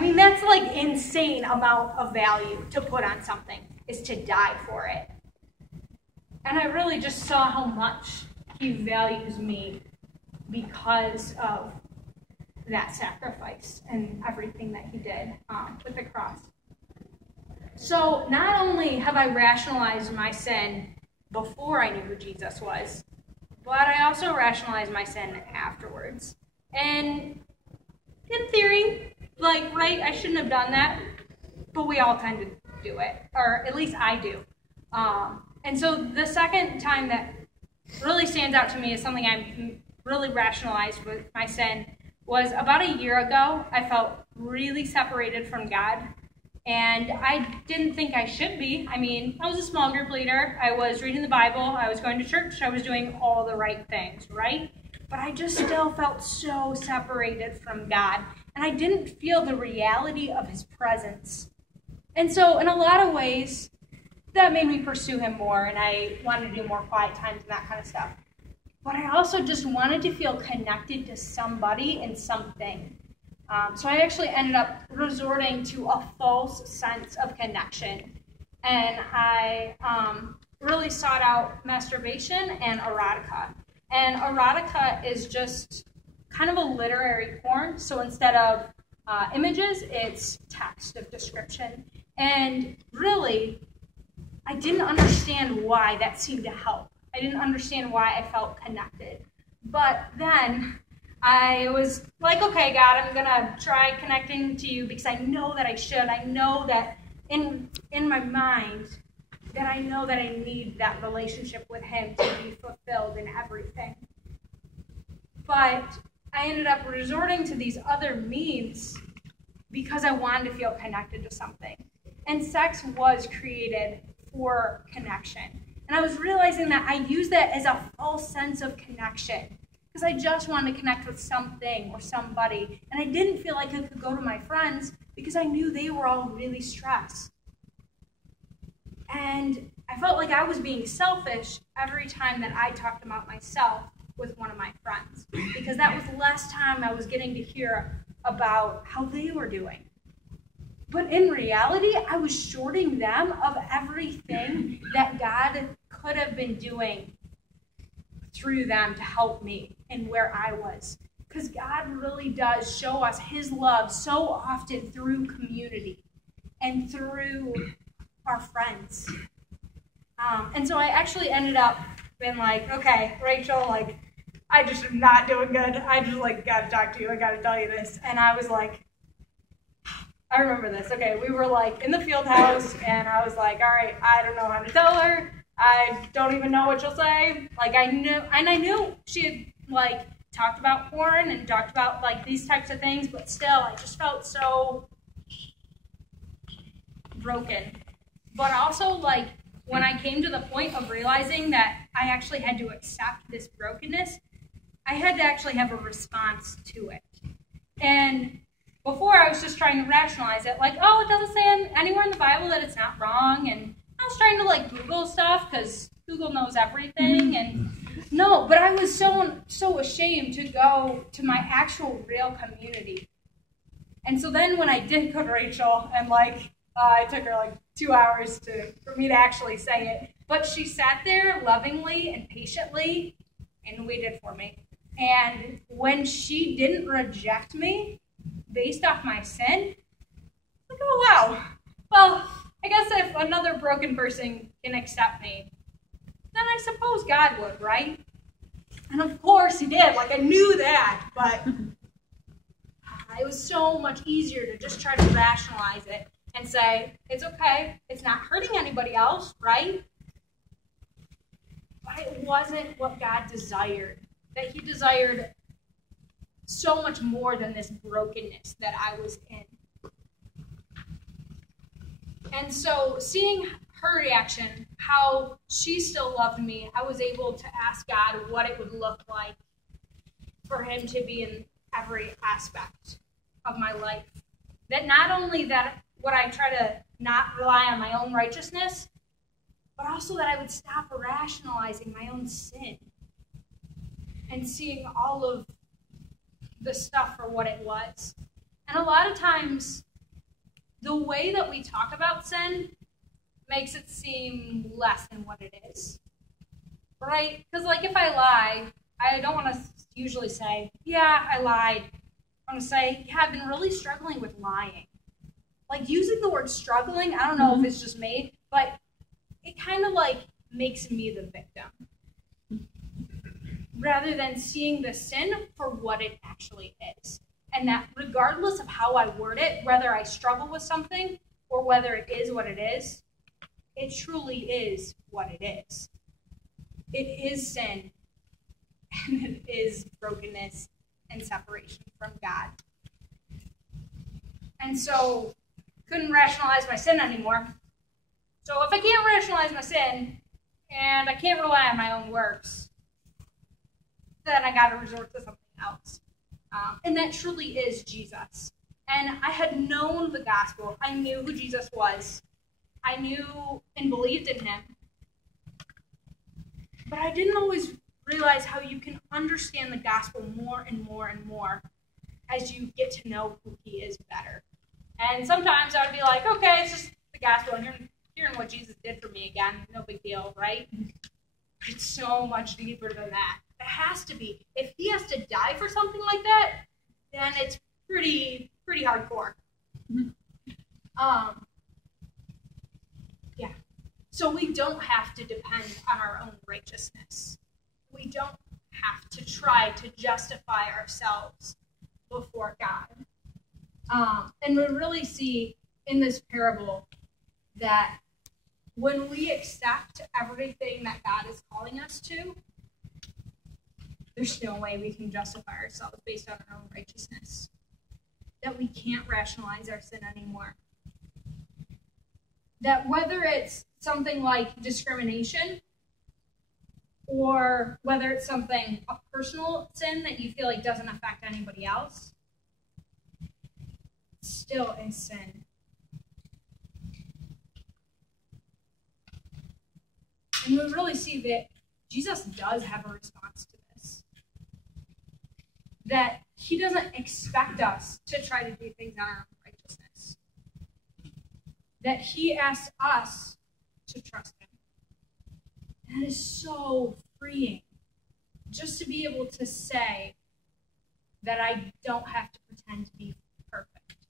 I mean, that's like insane amount of value to put on something, is to die for it. And I really just saw how much he values me because of that sacrifice and everything that he did with the cross. So not only have I rationalized my sin before I knew who Jesus was, but I also rationalized my sin afterwards. And in theory, like, right, I shouldn't have done that, but we all kind of do it, or at least I do. And so the second time that really stands out to me as something I really rationalized with my sin was about a year ago. I felt really separated from God, and I didn't think I should be. I mean, I was a small group leader. I was reading the Bible. I was going to church. I was doing all the right things, right? But I just still felt so separated from God, and I didn't feel the reality of his presence. And so in a lot of ways, that made me pursue him more, and I wanted to do more quiet times and that kind of stuff. But I also just wanted to feel connected to somebody and something. So I actually ended up resorting to a false sense of connection. And I really sought out masturbation and erotica. And erotica is just kind of a literary porn. So instead of images, it's text of description. And really, I didn't understand why that seemed to help. I didn't understand why I felt connected. But then I was like, okay, God, I'm going to try connecting to you because I know that I should. I know that in my mind that I know that I need that relationship with him to be fulfilled in everything. But I ended up resorting to these other means because I wanted to feel connected to something. And sex was created for connection. And I was realizing that I used that as a false sense of connection because I just wanted to connect with something or somebody. And I didn't feel like I could go to my friends because I knew they were all really stressed. And I felt like I was being selfish every time that I talked about myself with one of my friends because that was less time I was getting to hear about how they were doing. But in reality, I was shorting them of everything that God could have been doing through them to help me and where I was. Because God really does show us his love so often through community and through our friends. And so I actually ended up being like, okay, Rachel, like, I just am not doing good. I just, like, got to talk to you. I got to tell you this. And I was like, I remember this. Okay, we were like in the field house, and I was like, all right, I don't know how to tell her. I don't even know what she'll say. Like, I knew she had, like, talked about porn and talked about, like, these types of things, but still, I just felt so broken. But also, like, when I came to the point of realizing that I actually had to accept this brokenness, I had to actually have a response to it. And before, I was just trying to rationalize it, like, oh, it doesn't say anywhere in the Bible that it's not wrong, and I was trying to, like, Google stuff, because Google knows everything, and no, but I was so ashamed to go to my actual real community. And so then when I did go to Rachel, and, like, it took her, like, 2 hours for me to actually say it, but she sat there lovingly and patiently and waited for me. And when she didn't reject me, based off my sin, like, oh, wow. Well, I guess if another broken person can accept me, then I suppose God would, right? And of course he did. Like, I knew that, but it was so much easier to just try to rationalize it and say, it's okay, it's not hurting anybody else, right? But it wasn't what God desired. That he desired so much more than this brokenness that I was in. And so seeing her reaction, how she still loved me, I was able to ask God what it would look like for him to be in every aspect of my life. That not only that would I try to not rely on my own righteousness, but also that I would stop rationalizing my own sin and seeing all of the stuff for what it was. And a lot of times the way that we talk about sin makes it seem less than what it is, right? Because, like, if I lie, I don't want to usually say, yeah, I lied. I want to say, yeah, I've been really struggling with lying. Like, using the word struggling, I don't know if it's just me, but it kind of, like, makes me the victim, rather than seeing the sin for what it actually is. And that regardless of how I word it, whether I struggle with something or whether it is what it is, it truly is what it is. It is sin, and it is brokenness and separation from God. And so, couldn't rationalize my sin anymore. So if I can't rationalize my sin, and I can't rely on my own works, then I got to resort to something else. And that truly is Jesus. And I had known the gospel. I knew who Jesus was. I knew and believed in him. But I didn't always realize how you can understand the gospel more and more and more as you get to know who he is better. And sometimes I would be like, okay, it's just the gospel, and hearing what Jesus did for me again, no big deal, right? But it's so much deeper than that. It has to be. If he has to die for something like that, then it's pretty hardcore. Yeah. So we don't have to depend on our own righteousness. We don't have to try to justify ourselves before God. And we really see in this parable that when we accept everything that God is calling us to, there's no way we can justify ourselves based on our own righteousness. That we can't rationalize our sin anymore. That whether it's something like discrimination, or whether it's a personal sin that you feel like doesn't affect anybody else, it still is sin. And we really see that Jesus does have a response to this. That he doesn't expect us to try to do things on our own righteousness. That he asks us to trust him. That is so freeing. Just to be able to say that I don't have to pretend to be perfect.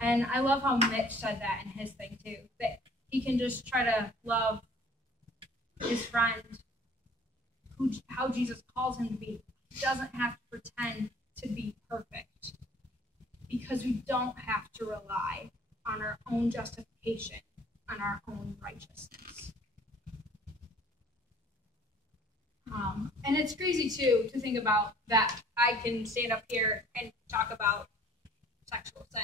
And I love how Mitch said that in his thing too. That he can just try to love his friend, how Jesus calls him to be. He doesn't have to pretend to be perfect, because we don't have to rely on our own justification, on our own righteousness. And it's crazy too to think about that I can stand up here and talk about sexual sin,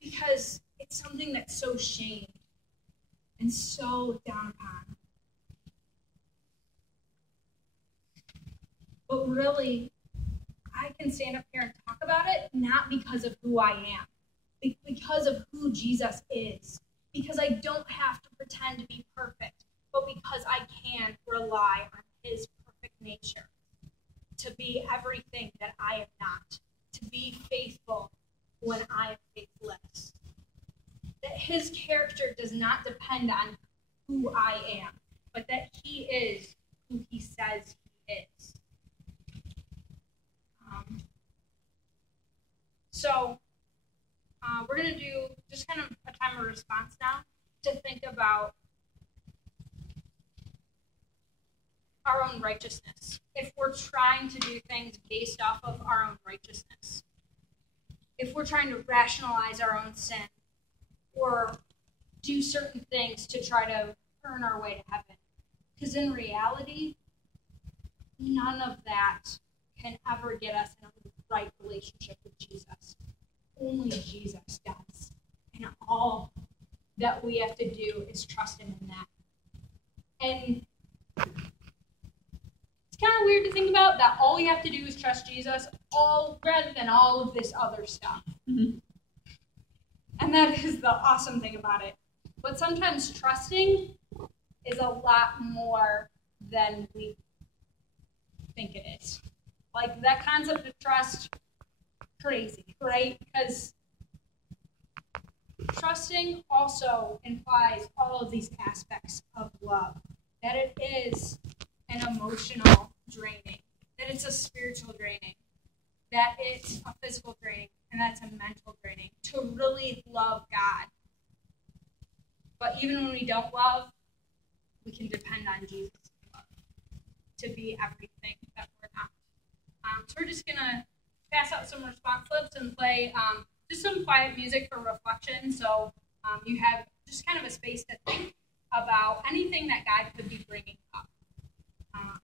because it's something that's so shamed and so down upon. But really, I can stand up here and talk about it not because of who I am, because of who Jesus is. Because I don't have to pretend to be perfect, but because I can rely on his perfect nature to be everything that I am not, to be faithful when I am faithless. That his character does not depend on who I am, but that he is who he says he is. So we're going to do just kind of a time of response now to think about our own righteousness. If we're trying to do things based off of our own righteousness, if we're trying to rationalize our own sin or do certain things to try to earn our way to heaven. Because in reality, none of that can ever get us in a right relationship with Jesus. Only Jesus does. And all that we have to do is trust him in that. And it's kind of weird to think about that all we have to do is trust Jesus, rather than all of this other stuff. Mm-hmm. And that is the awesome thing about it. But sometimes trusting is a lot more than we think it is. Like that concept of trust, crazy, right? Because Trusting also implies all of these aspects of love, that it is an emotional draining, that it's a spiritual draining, that it's a physical draining, and that's a mental draining, to really love God. But even when we don't love, we can depend on Jesus to be everything that we're not. So we're just going to pass out some response clips and play just some quiet music for reflection, so you have just kind of a space to think about anything that God could be bringing up.